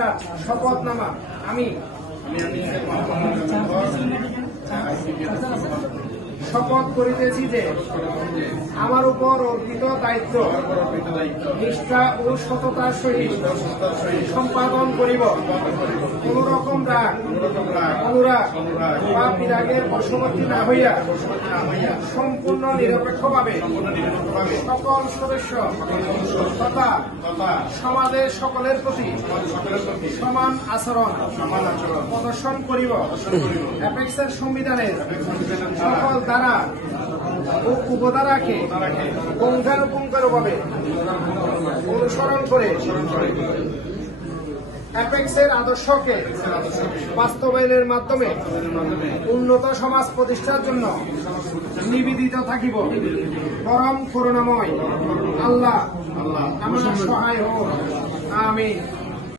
Start. শপথনামা। আমি শপথ করিতেছি যে আমার উপর অর্পিত দায়িত্ব নিষ্ঠা ও সততার সহিত সম্পাদন করিব। কোন রকম রাগ, অনুরাগ বা বিরাগের বশবর্তী না হইয়া সম্পূর্ণ নিরপেক্ষভাবে সকল সদস্য তথা সমাজের সকলের প্রতি সমান আচরণ প্রদর্শন করিব। অ্যাপেক্সের সংবিধানের সকল ধারা ও উপধারাকে পুঙ্খানুপুঙ্খানুভাবে অনুসরণ করে অ্যাপেক্সের আদর্শকে বাস্তবায়নের মাধ্যমে উন্নত সমাজ প্রতিষ্ঠার জন্য নিবেদিত থাকিব। পরম করুণাময় আল্লাহ আমার সহায় হোক। আমিন।